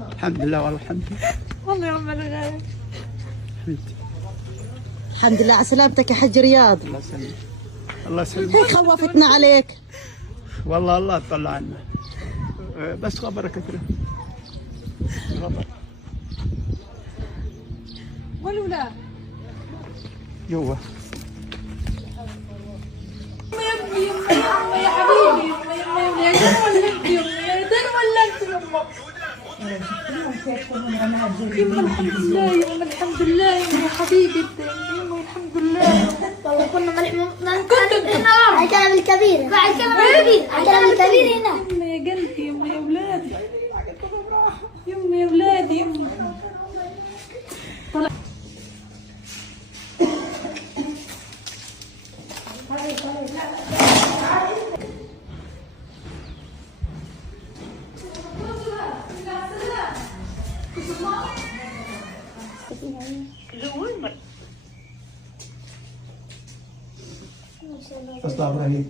الحمد لله والله الحمد لله. والله يا ام الغالي. الحمد لله على سلامتك يا حج رياض. الله يسلمك. الله يسلمك. هيك خوفتنا عليك. والله الله يطلع عنا. بس خبر كثير. خبر. والولاد. جوا. يا ابني يا حبيبي يا دن ولا انت يا دن ولا انت يما الحمد لله يما الحمد لله يما حبيبي يما الحمد لله. والله كنا هنا على الكلام الكبير على الكلام الكبير على الكلام الكبير هنا. يما يا قلبي يما يا ولادي يما يا ولادي يما. أصلا إبراهيم.